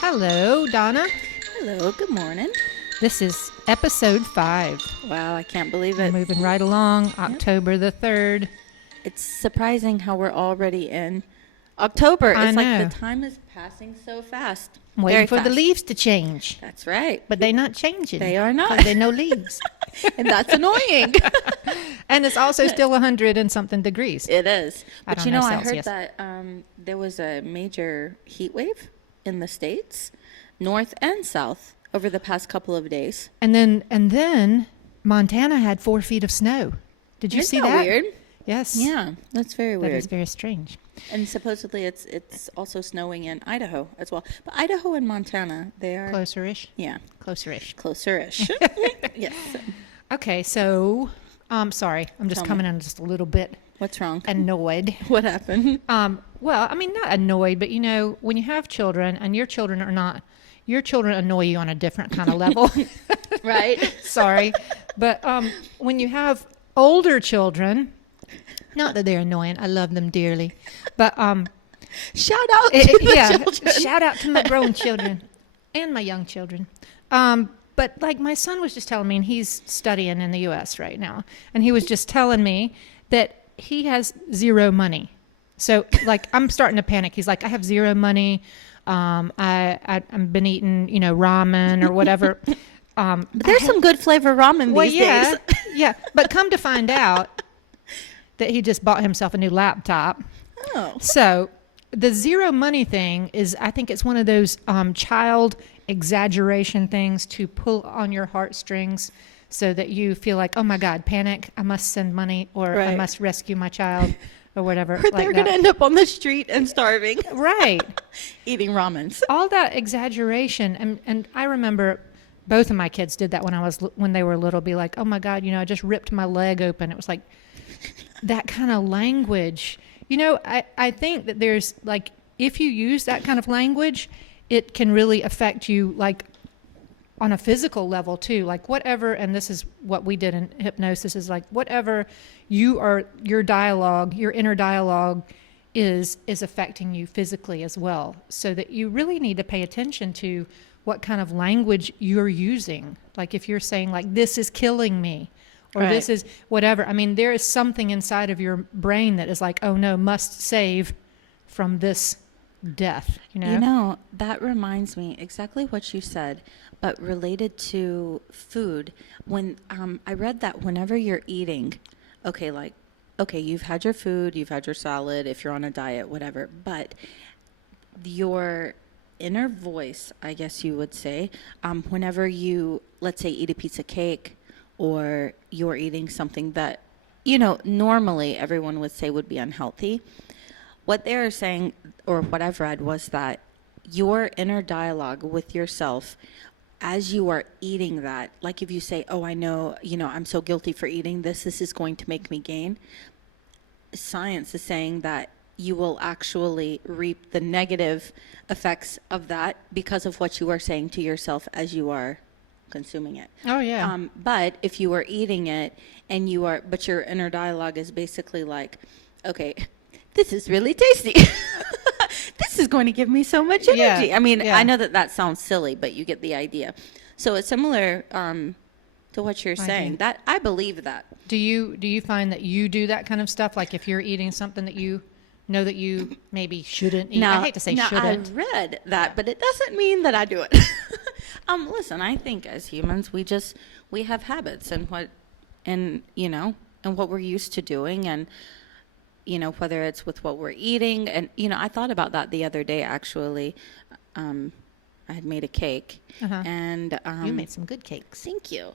Hello, Donna. Hello, good morning. This is episode 5. Wow, I can't believe We're it. moving right along, October the 3rd. It's surprising how we're already in October. I It's know. like the time is passing so fast. I'm waiting Very for the fast. leaves to change, That's right. but they're not changing. They are not. 'Cause there are no leaves. And that's annoying. And it's also still 100 and something degrees. It is. I But don't you know know, I heard Celsius. that there was a major heat wave in the States, north and south, over the past couple of days. And then Montana had 4 feet of snow. Did you see Isn't that? weird? Yes. Yeah, that's very That weird. is very strange. And supposedly it's also snowing in Idaho as well. But Idaho and Montana, they are Closer-ish? yeah, Closer-ish. closer-ish. Yes. Okay, so, sorry. I'm just Tell me. coming in just a little bit What's wrong? annoyed. What happened? Well, I mean, not annoyed, but you know, when you have children and your children annoy you on a different kind of level. Right? Sorry. But when you have older children, not that they're annoying, I love them dearly. But Shout out to the children. shout out to my grown children and my young children. But like my son was just telling me, and he's studying in the U.S. right now, and he was just telling me that he has zero money. So like I'm starting to panic. He's like, I have zero money. I've been eating, ramen or whatever. But there's some good flavor ramen Well, these yeah, days. yeah. But come to find out that he just bought himself a new laptop. Oh. So the zero money thing is, I think it's one of those child exaggeration things to pull on your heartstrings so that you feel like, oh my God, panic, I must send money, or I Right. must rescue my child, or whatever. Or like they're that. going to end up on the street and starving. Right. Eating ramens. All that exaggeration. And I remember both of my kids did that when they were little, be like, oh my God, I just ripped my leg open. It was like that kind of language. I think that there's like, if you use that kind of language, it can really affect you like on a physical level too. Like whatever, and this is what we did in hypnosis, is like whatever your dialogue, your inner dialogue is affecting you physically as well. So that you really need to pay attention to what kind of language you're using. Like if you're saying like, this is killing me, or Right. this is whatever. I mean, there is something inside of your brain that is like, oh no, must save from this death, That reminds me exactly what you said, but related to food. When I read that whenever you're eating, okay, you've had your food, you've had your salad, if you're on a diet, whatever, but your inner voice, I guess you would say, whenever you, let's say, eat a piece of cake, or you're eating something that, normally everyone would say would be unhealthy. What they're saying, or what I've read, was that your inner dialogue with yourself as you are eating that, like if you say, oh, I know, I'm so guilty for eating this is going to make me gain. Science is saying that you will actually reap the negative effects of that because of what you are saying to yourself as you are consuming it. Oh yeah. But if you are eating it and but your inner dialogue is basically like, okay, this is really tasty. This is going to give me so much energy. Yeah, I mean, yeah. I know that sounds silly, but you get the idea. So it's similar to what you're saying. do. That I believe that. Do you find that you do that kind of stuff? Like if you're eating something that you know that you maybe shouldn't eat. I hate to say shouldn't. I read that, but it doesn't mean that I do it. Listen, I think as humans, we have habits and what we're used to doing, and whether it's with what we're eating. And I thought about that the other day, actually. I had made a cake, and You made some good cakes. thank you.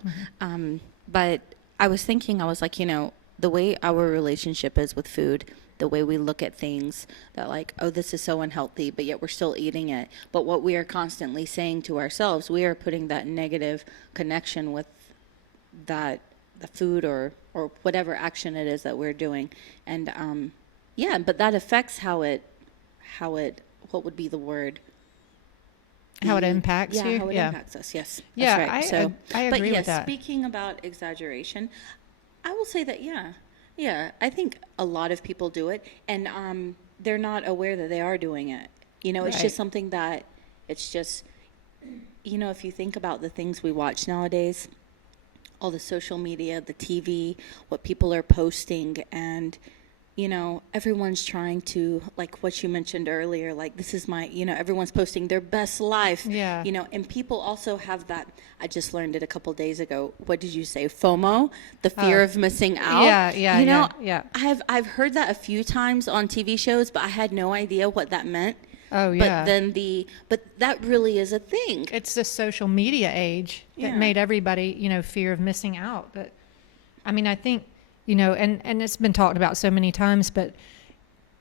But I was thinking, I was like, the way our relationship is with food, the way we look at things, that like, oh, this is so unhealthy, but yet we're still eating it. But what we are constantly saying to ourselves, we are putting that negative connection with the food or whatever action it is that we're doing. And but that affects how it, what would be the word? How it impacts you? How it impacts us. Yes. Yeah, that's right. I agree but yes, with that. Speaking about exaggeration, I will say that I think a lot of people do it, and they're not aware that they are doing it. It's Right. just something that It's just, if you think about the things we watch nowadays, all the social media, the TV, what people are posting, and everyone's trying to, like what you mentioned earlier, like this is my, everyone's posting their best life. Yeah. And people also have that, I just learned it a couple days ago. What did you say? FOMO, the fear of missing out. Yeah. I've heard that a few times on TV shows, but I had no idea what that meant. Oh, yeah. But that really is a thing. It's the social media age that made everybody, fear of missing out. But I mean, I think, and it's been talked about so many times, but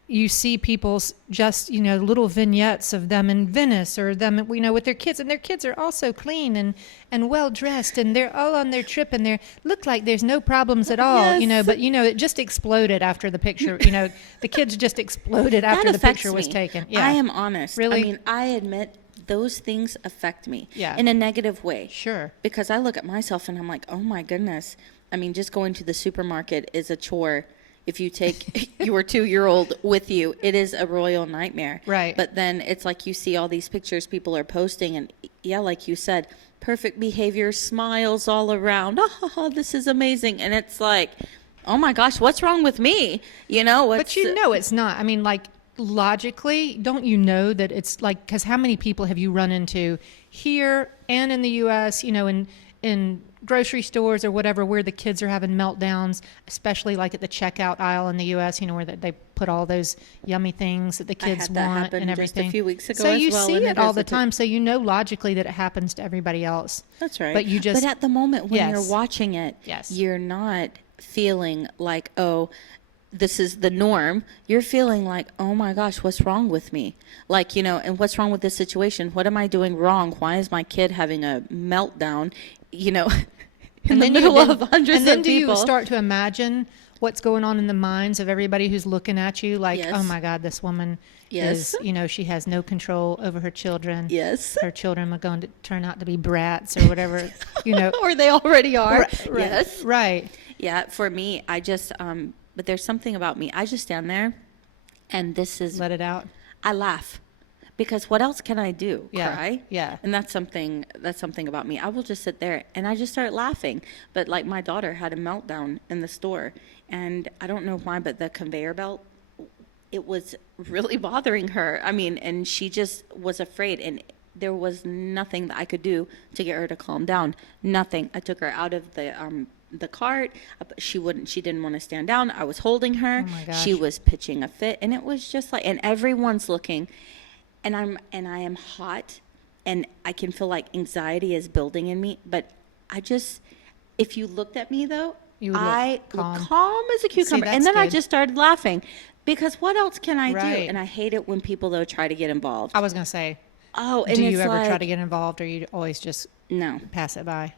you see people's just, little vignettes of them in Venice or them, with their kids, and their kids are also clean and well dressed, and they're all on their trip, and they look like there's no problems at all, Yes. but it just exploded after the picture, the kids just exploded after the picture was taken. Yeah. I am honest. Really? I mean, I admit those things affect me Yeah. in a negative way. Sure. Because I look at myself and I'm like, oh my goodness. I mean, just going to the supermarket is a chore. If you take your 2-year-old with you, it is a royal nightmare. Right. But then it's like you see all these pictures people are posting, and like you said, perfect behavior, smiles all around. Oh, this is amazing. And it's like, oh my gosh, what's wrong with me? But it's not. I mean, like, logically, don't you know that it's like, because how many people have you run into here and in the U.S., in grocery stores or whatever, where the kids are having meltdowns, especially like at the checkout aisle in the U.S., where they put all those yummy things that the kids want and everything. Just a few weeks ago so as you well, see and it all the time. So logically that it happens to everybody else. That's right. But But at the moment when Yes. you're watching it, Yes. you're not feeling like, oh, this is the norm. You're feeling like, oh my gosh, what's wrong with me? Like, and what's wrong with this situation? What am I doing wrong? Why is my kid having a meltdown? In the middle of hundreds of people. And then do you start to imagine what's going on in the minds of everybody who's looking at you? Like, Yes. oh my God, this woman Yes. is, she has no control over her children. Yes. Her children are going to turn out to be brats or whatever, Or they already are. Right. Yes. Right. Yeah, for me, I just, but there's something about me. I just stand there, and this is, Let it out. I laugh. Because what else can I do? Yeah, Cry? yeah. And that's something about me. I will just sit there and I just start laughing. But like my daughter had a meltdown in the store, and I don't know why, but the conveyor belt, it was really bothering her. I mean, and she just was afraid, and there was nothing that I could do to get her to calm down. Nothing. I took her out of the cart. She didn't want to stand down. I was holding her. Oh my gosh. She was pitching a fit, and it was just like, and everyone's looking. And I am hot, and I can feel like anxiety is building in me. But if you looked at me though, I look calm as a cucumber. See, and then I good. just started laughing, because what else can I do? Right. And I hate it when people though try to get involved. I was going to say, Oh, and do it's you ever try like- to get involved, or you always just No, pass it by?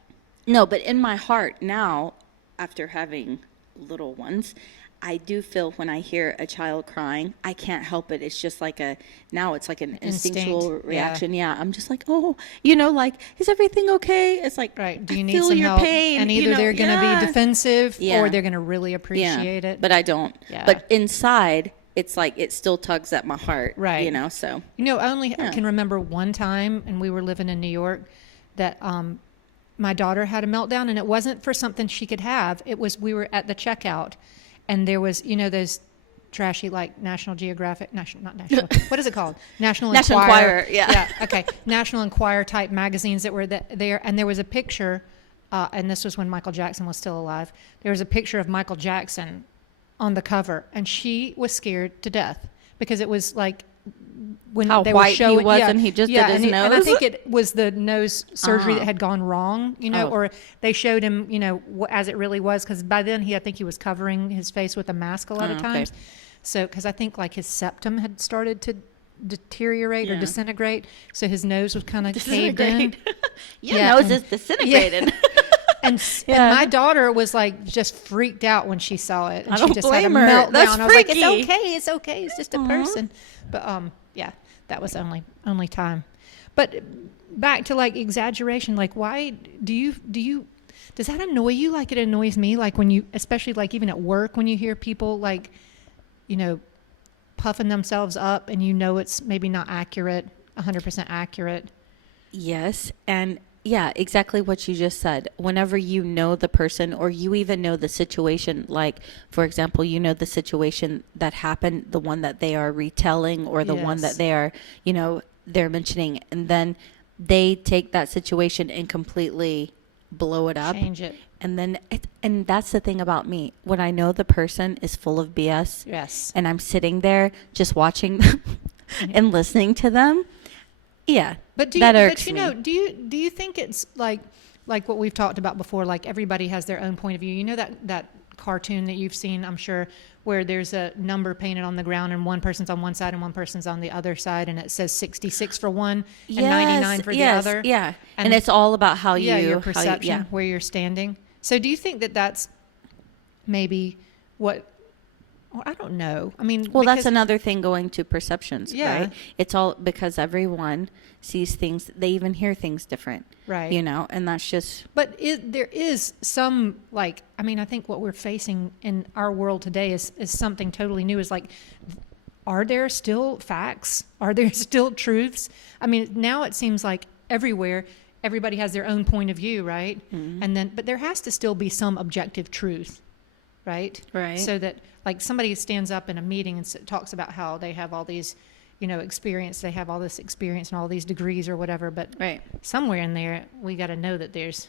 no. But in my heart now, after having little ones, I do feel when I hear a child crying, I can't help it. It's just like it's like an instinctual Instinct, reaction. Yeah. I'm just like, oh, like, is everything okay? It's like, Right. Do you I need feel some your help? pain. And either they're going to be defensive Yeah. or they're going to really appreciate it. But I don't. Yeah. But inside, it's like, it still tugs at my heart. Right. So. I only can remember one time, and we were living in New York, that my daughter had a meltdown, and it wasn't for something she could have. It was, we were at the checkout, and there was, those trashy, like National Geographic, not National, what is it called? National Enquirer, yeah. Yeah, okay. National Enquirer type magazines that were there, and there was a picture, and this was when Michael Jackson was still alive. There was a picture of Michael Jackson on the cover, and she was scared to death because it was like when How they white were he showing, was, and he just did his and I nose? think it was the nose surgery that had gone wrong, Oh. or they showed him, as it really was, because by then I think he was covering his face with a mask a lot of okay. times. So, because I think like his septum had started to deteriorate or Yeah. disintegrate, so his nose was kind of caved in. Yeah, nose is disintegrated. And my daughter was like just freaked out when she saw it, and I she don't just had a blame her. meltdown. That's I was like, freaky. it's okay, it's just a person. But yeah, that was only time. But back to like exaggeration, like why do you does that annoy you like it annoys me? Like when you, especially like even at work, when you hear people like, puffing themselves up and it's maybe not accurate 100% accurate. Yes. And yeah, exactly what you just said. Whenever you know the person or you even know the situation, like, for example, you know the situation that happened, the one that they are retelling or the one that Yes. they are, they're mentioning, and then they take that situation and completely blow it up. Change it. And then, and that's the thing about me. When I know the person is full of BS, Yes. and I'm sitting there just watching them and listening to them, yeah, But that irks me. do you think it's like what we've talked about before, like everybody has their own point of view? You know that cartoon that you've seen, I'm sure, where there's a number painted on the ground and one person's on one side and one person's on the other side, and it says 66 for one and 99 for the other. Yeah. And it's all about how your you perception, where you're standing. So do you think that that's maybe what? Well, I don't know. I mean, well, that's another thing going to perceptions, Yeah. right? It's all because everyone sees things, they even hear things different, right. And that's just. But there is some, like, I mean, I think what we're facing in our world today is something totally new. Is like, are there still facts? Are there still truths? I mean, now it seems like everywhere, everybody has their own point of view, right? Mm-hmm. But there has to still be some objective truth, right? Right. So that, like, somebody stands up in a meeting and talks about how they have all these, experience, they have all this experience and all these degrees or whatever, but Right. somewhere in there, we got to know that there's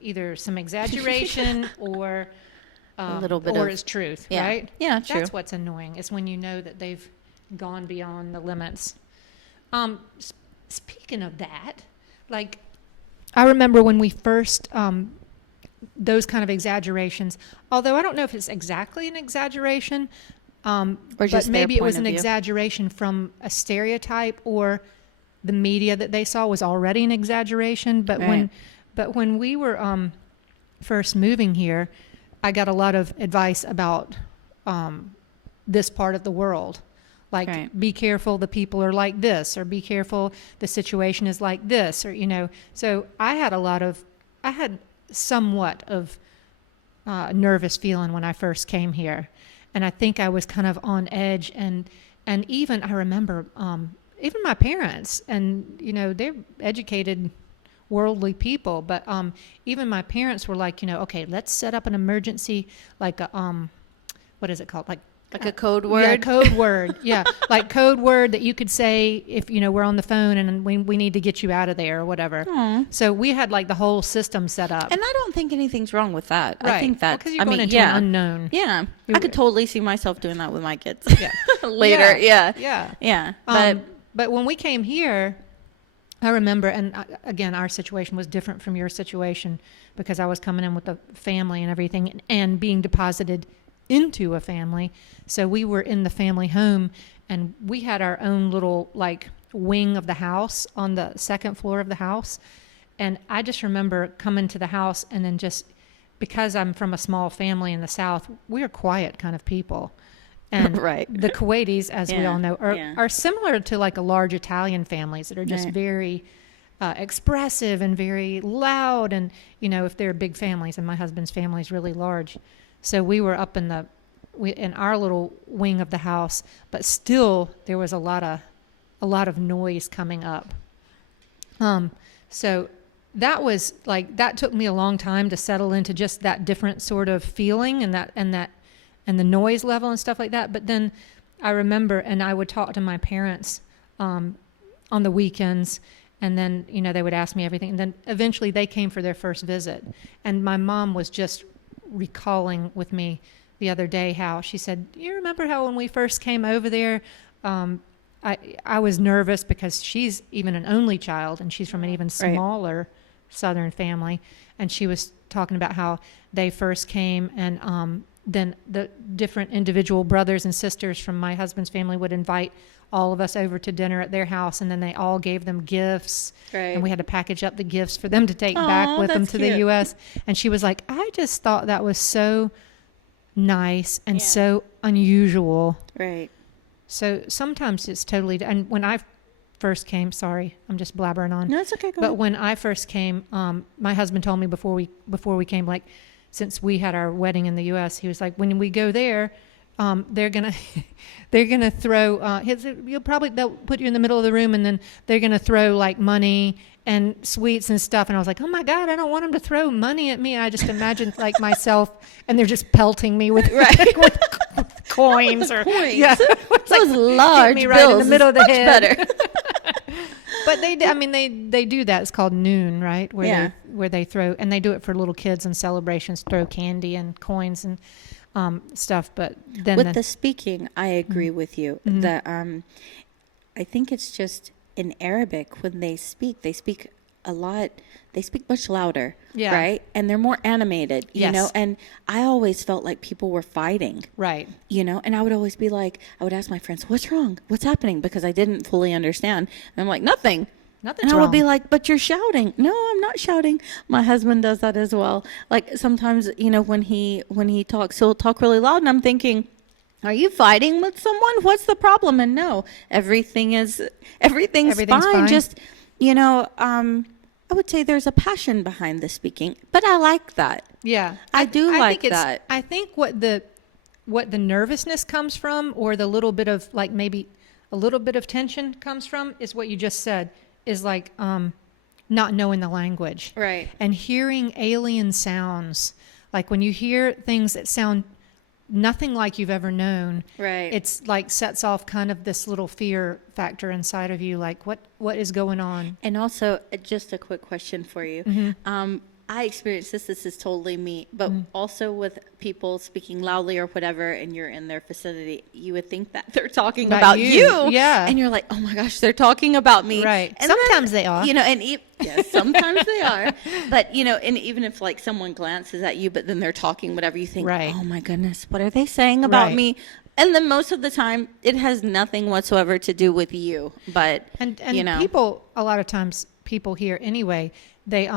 either some exaggeration or A little bit or of- it's truth, Yeah. right? Yeah, true. That's what's annoying, is when you know that they've gone beyond the limits. Speaking of that, like, I remember when we first, those kind of exaggerations, although I don't know if it's exactly an exaggeration, Or but just their maybe it was point an of view. exaggeration from a stereotype, or the media that they saw was already an exaggeration. But Right. when we were first moving here, I got a lot of advice about this part of the world. Like, Right. be careful, the people are like this, or be careful, the situation is like this, or, So I had somewhat of nervous feeling when I first came here. And I think I was kind of on edge. And even, I remember, even my parents, and, they're educated, worldly people, but even my parents were like, okay, let's set up an emergency, like a, what is it called? Like a code word? Yeah, code word. Yeah, like code word that you could say if, we're on the phone and we need to get you out of there or whatever. Aw. So we had like the whole system set up. And I don't think anything's wrong with that. Right. I think that, because you're going into an unknown. Yeah. We I could were- totally see myself doing that with my kids. Yeah. Later. Yeah. Yeah. Yeah. But when we came here, I remember, and again, our situation was different from your situation because I was coming in with a family and everything and being deposited into a family. So we were in the family home, and we had our own little like wing of the house on the second floor of the house. And I just remember coming to the house, and then just because I'm from a small family in the South, we're quiet kind of people. And Right. the Kuwaitis, as we Yeah, all know, yeah. are similar to like a large Italian families that are just Right. very expressive and very loud. And, if they're big families, and my husband's family is really large. So we were up in in our little wing of the house, but still there was a lot of noise coming up. So that took me a long time to settle into just that different sort of feeling and the noise level and stuff like that. But then I remember, and I would talk to my parents on the weekends, and then, they would ask me everything. And then eventually they came for their first visit. And my mom was just recalling with me the other day how she said, you remember how when we first came over there, I was nervous because she's even an only child, and she's from an even smaller Southern family. And she was talking about how they first came, and then the different individual brothers and sisters from my husband's family would invite all of us over to dinner at their house, and then they all gave them gifts. Right. And we had to package up the gifts for them to take Aw, back with them that's to cute. the U.S. And she was like, I just thought that was so nice and Yeah. so unusual. Right. So sometimes it's totally, and when I first came, sorry, I'm just blabbering on. No, it's okay. Go But ahead. when I first came, my husband told me before we came, like, since we had our wedding in the U.S., he was like, when we go there, they're gonna they're gonna throw they'll put you in the middle of the room, and then they're gonna throw like money and sweets and stuff. And I was like, oh my God, I don't want them to throw money at me. I just imagined like myself, and they're just pelting me with, with coins or coins. Yeah, Those large me bills right in the middle of the much head. better. But they do that. It's called noon, right? Yeah. Where they throw, and they do it for little kids and celebrations, throw candy and coins and stuff. But then With the speaking, I agree with you. Mhm. That I think it's just in Arabic when they speak a lot. They speak much louder, Yeah. right? And they're more animated, you Yes. know. And I always felt like people were fighting, right. you know. And I would always be like, I would ask my friends, "What's wrong? What's happening?" Because I didn't fully understand. And I'm like, "Nothing." Nothing's And I wrong. would be like, "But you're shouting." No, I'm not shouting. My husband does that as well. Like sometimes, you know, when he talks, he'll talk really loud, and I'm thinking, are you fighting with someone? What's the problem? And no, everything's fine. Just, you know, I would say there's a passion behind the speaking, but I like that. Yeah, I do like think that. I think what the nervousness comes from, or the little bit of like maybe a little bit of tension comes from, is what you just said. Is like not knowing the language, Right. and hearing alien sounds. Like when you hear things that sound nothing like you've ever known, Right. it's like sets off kind of this little fear factor inside of you. Like what is going on? And also, just a quick question for you. Mm-hmm. I experienced this. This is totally me. But also with people speaking loudly or whatever, and you're in their facility, you would think that they're talking about you. Yeah. And you're like, oh my gosh, they're talking about me. Right. And Sometimes they are. You know, and yes, sometimes they are. But, you know, and even if like someone glances at you, but then they're talking whatever, you think, Right. oh my goodness, what are they saying about Right. me? And then most of the time, it has nothing whatsoever to do with you. But, And you know. people, a lot of times people here anyway, they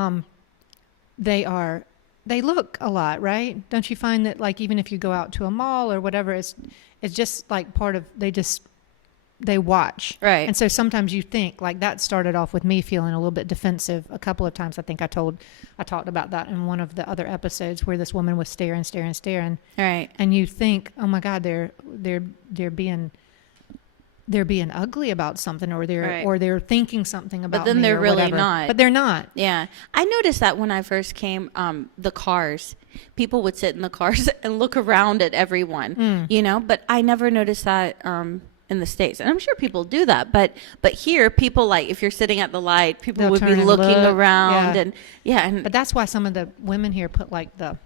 look a lot, right? Don't you find that like even if you go out to a mall or whatever, it's just like part of, they watch. Right. And so sometimes you think like that started off with me feeling a little bit defensive a couple of times. I think I talked about that in one of the other episodes where this woman was staring. Right. And you think, oh my God, they're being ugly about something, or they're thinking something about me. But then they're or really whatever. not. But they're not. Yeah. I noticed that when I first came, the cars, people would sit in the cars and look around at everyone, you know, but I never noticed that in the States. And I'm sure people do that. But here, people, like, if you're sitting at the light, people They'll would be turn and looking look. around. Yeah. And But that's why some of the women here put like the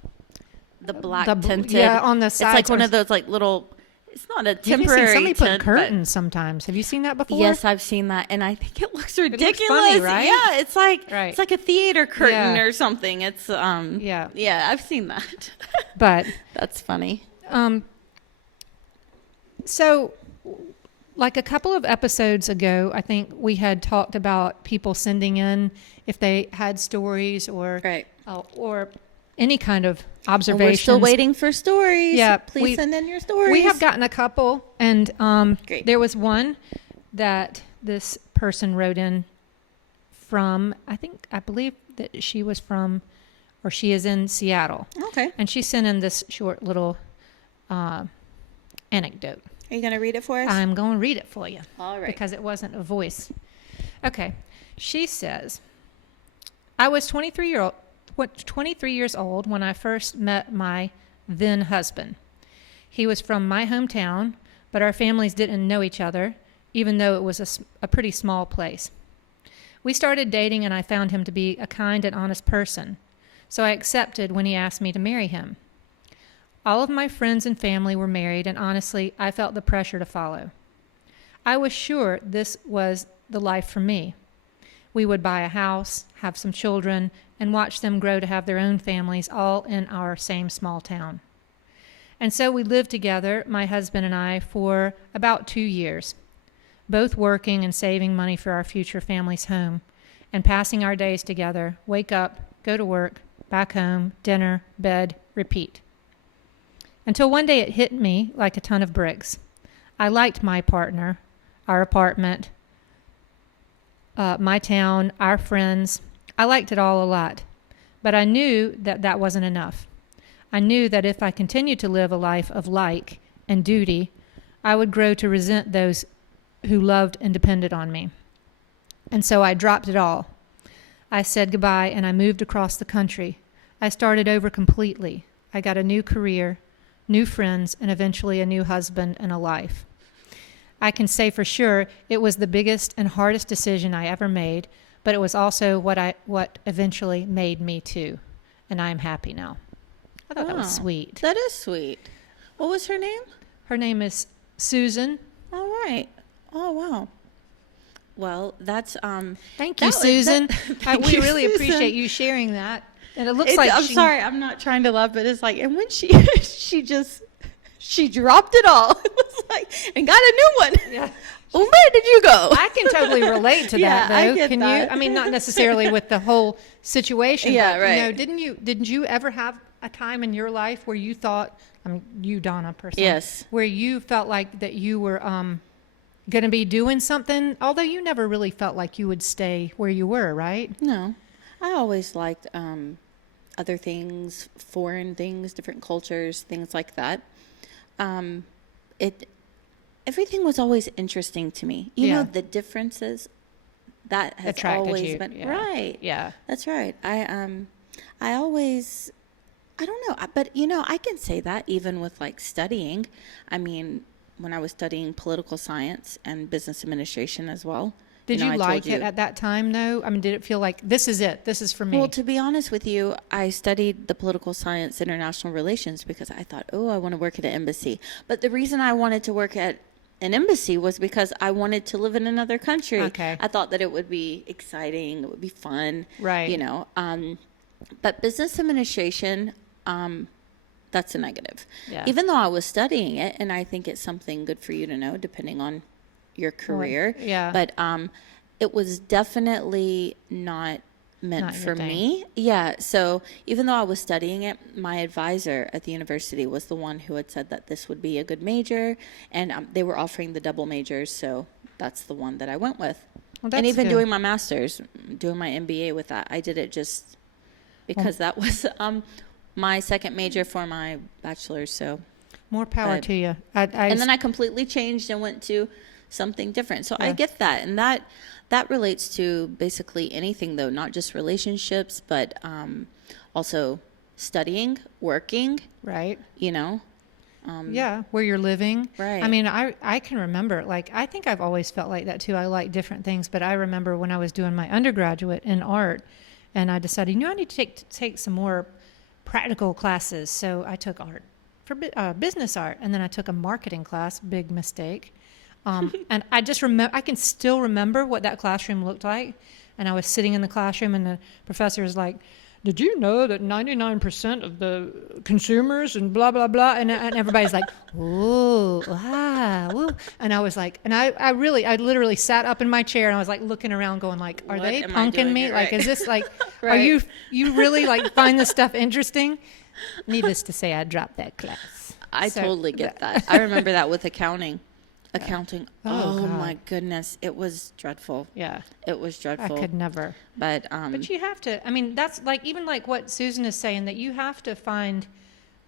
black the- tinted. yeah, on the It's sides like one or- of those, like, little, it's not a Have you seen temporary somebody put tint, but- curtains sometimes? Have you seen that before? Yes, I've seen that, and I think it looks ridiculous. funny, right? Yeah, it's like Right. it's like a theater curtain Yeah. or something. It's yeah, I've seen that. But That's funny. so like a couple of episodes ago, I think we had talked about people sending in if they had stories or Right. or any kind of And observations. we're still waiting for stories. Yeah, please send in your stories. We have gotten a couple, and Great. there was one that this person wrote in from, I believe that she was from, or she is in Seattle. Okay. And she sent in this short little anecdote. Are you going to read it for us? I'm going to read it for you. All right. Because it wasn't a voice. Okay. She says, I was 23 years old when I first met my then husband. He was from my hometown, but our families didn't know each other, even though it was a pretty small place. We started dating, and I found him to be a kind and honest person, so I accepted when he asked me to marry him. All of my friends and family were married, and honestly, I felt the pressure to follow. I was sure this was the life for me. We would buy a house, have some children, and watch them grow to have their own families, all in our same small town. And so we lived together, my husband and I, for about 2 years, both working and saving money for our future family's home, and passing our days together, wake up, go to work, back home, dinner, bed, repeat. Until one day it hit me like a ton of bricks. I liked my partner, our apartment, my town, our friends. I liked it all a lot. But I knew that that wasn't enough. I knew that if I continued to live a life of like and duty, I would grow to resent those who loved and depended on me. And so I dropped it all. I said goodbye and I moved across the country. I started over completely. I got a new career, new friends, and eventually a new husband and a life. I can say for sure it was the biggest and hardest decision I ever made, but it was also what eventually made me too. And I'm happy now. I thought that was sweet. That is sweet. What was her name? Her name is Susan. All right. Oh, wow. Well, that's Thank you, Susan. We really appreciate you sharing that. And it looks like I'm sorry, I'm not trying to laugh, but it's like, and when she dropped it all, it was like, and got a new one. Yeah. Well, where did you go? I can totally relate to that, though. I get Can that. you? I mean, not necessarily with the whole situation. Yeah, but, right. Didn't you ever have a time in your life where you thought, you, Donna, personally, Yes, where you felt like that you were going to be doing something, although you never really felt like you would stay where you were, right? No, I always liked other things, foreign things, different cultures, things like that. Everything was always interesting to me. You know, the differences that has Attracted always you. been right. Yeah, That's right. I always, I don't know, but I can say that even with like studying. I mean, when I was studying political science and business administration as well. Did you like it at that time, though? I mean, did it feel like, this is it, this is for me? Well, to be honest with you, I studied the political science, international relations, because I thought, I want to work at an embassy. But the reason I wanted to work at an embassy was because I wanted to live in another country. Okay. I thought that it would be exciting, it would be fun. Right. But business administration, that's a negative. Yeah. Even though I was studying it, and I think it's something good for you to know, depending on your career. Yeah. But it was definitely not meant Not your for thing. me. Yeah. So even though I was studying it, my advisor at the university was the one who had said that this would be a good major, and they were offering the double majors. So that's the one that I went with. Well, And that's even good. doing my master's, doing my MBA with that, I did it just because that was my second major for my bachelor's. So More power but- to you. and then I completely changed and went to something different. So I Yeah. get that. And that relates to basically anything, though, not just relationships, but also studying, working, right. Yeah, Where you're living. Right. I mean, I can remember, like, I think I've always felt like that too. I like different things, but I remember when I was doing my undergraduate in art, and I decided, I need to take some more practical classes. So I took art for business art, and then I took a marketing class. Big mistake. And I just I can still remember what that classroom looked like. And I was sitting in the classroom, and the professor was like, "Did you know that 99% of the consumers and blah, blah, blah?" And everybody's like, "Ooh, ah, woo." And I was like, and I literally sat up in my chair, and I was like looking around going like, are What they am I punking doing me? here? Like, Right. is this like, are Right. you really like find this stuff interesting? Needless to say, I dropped that class. I So totally get that. I remember that with accounting. Accounting. Oh, Oh, God. my goodness. It was dreadful. Yeah, It was I dreadful. could never. But But you have to, I mean, that's like, even like what Susan is saying, that you have to find,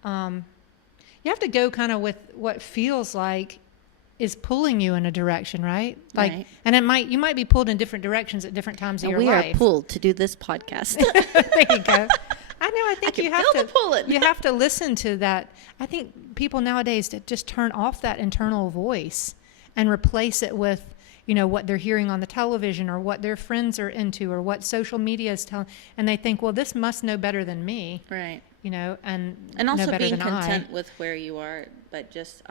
you have to go kind of with what feels like is pulling you in a direction, right? Like, Right. and you might be pulled in different directions at different times of your we life. are pulled to do this podcast. There you go. I know. I think can you have feel to the pulling. You have to listen to that. I think people nowadays that just turn off that internal voice and replace it with, what they're hearing on the television or what their friends are into or what social media is telling, and they think, well, this must know better than me, Right. and And also know better being than content with where you are, but just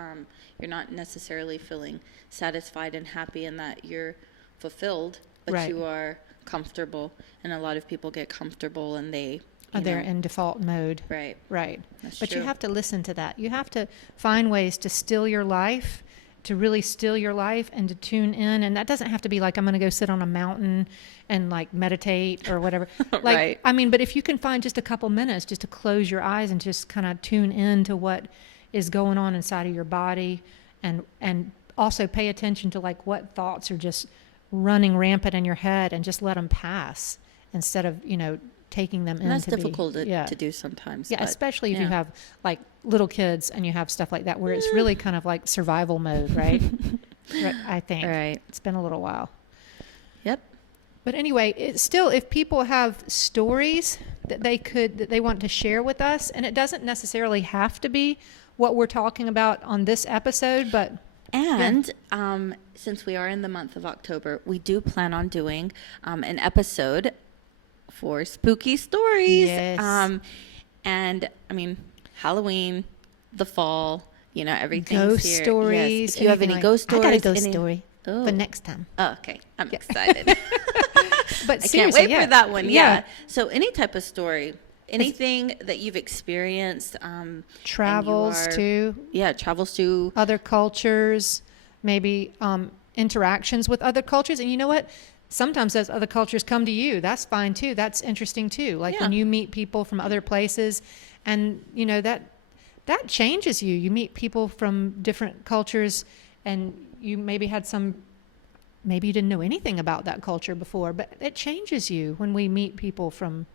you're not necessarily feeling satisfied and happy in that you're fulfilled, but Right. you are comfortable. And a lot of people get comfortable and they, they're in default mode. right. Right. That's But you true. have to listen to that. You have to find ways to still your life, to really still your life and to tune in. And that doesn't have to be like, I'm going to go sit on a mountain and like meditate or whatever. Like, Right. I mean, but if you can find just a couple minutes just to close your eyes and just kind of tune in to what is going on inside of your body, and also pay attention to like what thoughts are just running rampant in your head, and just let them pass instead of, taking them And that's in to difficult be, to do sometimes. yeah, but, especially if you yeah. have like little kids and you have stuff like that where it's really kind of like survival mode, right? I think. Right. It's been a little while. Yep. But anyway, it's still, if people have stories that they want to share with us, and it doesn't necessarily have to be what we're talking about on this episode, but and since we are in the month of October, we do plan on doing an episode for spooky stories. Yes. And I mean, Halloween, the fall, you know, everything's ghost here. stories. Yes. If you have any ghost stories, I got a ghost story Oh. for next time. Oh, okay. I'm excited. But I can't seriously, wait for that one. Yeah. Yeah. So any type of story, anything that you've experienced. Travels to Yeah, travels to. other cultures, maybe interactions with other cultures. And you know what? Sometimes those other cultures come to you. That's fine too. That's interesting too. Like when you meet people from other places, and you know that changes you. You meet people from different cultures, and you maybe maybe you didn't know anything about that culture before, but it changes you when we meet people from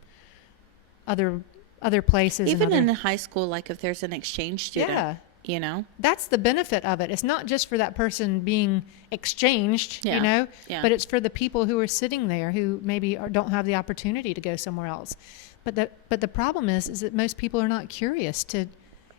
other places. Even in high school, like if there's an exchange student. Yeah. You know, that's the benefit of it. It's not just for that person being exchanged, you know, but it's for the people who are sitting there who maybe don't have the opportunity to go somewhere else. But the problem is that most people are not curious to,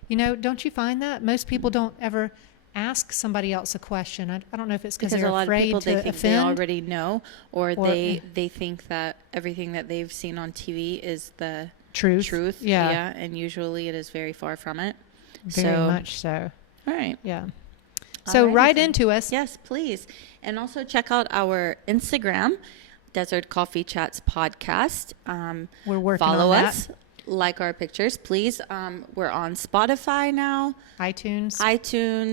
you know, don't you find that? Most people don't ever ask somebody else a question. I don't know if it's because they're a lot afraid of people, to they think offend. they already know, or they think that everything that they've seen on TV is the truth. Yeah. And usually it is very far from it. Very much so. All right. Yeah. So write into us. Yes, please. And also check out our Instagram, Desert Coffee Chats Podcast. We're working Follow on that. us. Like our pictures, please. We're on Spotify now. iTunes.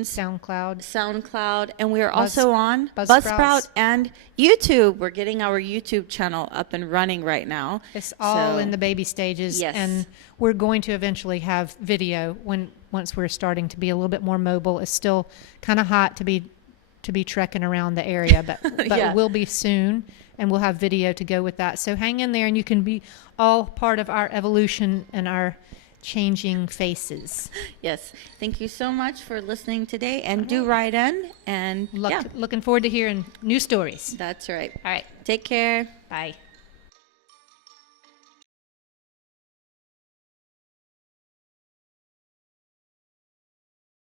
SoundCloud. And we are also on Buzzsprout and YouTube. We're getting our YouTube channel up and running right now. It's all in the baby stages. Yes. And we're going to eventually have video once we're starting to be a little bit more mobile. It's still kind of hot to be trekking around the area, but it will be soon, and we'll have video to go with that. So hang in there, and you can be all part of our evolution and our changing faces. Yes. Thank you so much for listening today, and do write in, and Looking forward to hearing new stories. That's right. All right. Take care. Bye.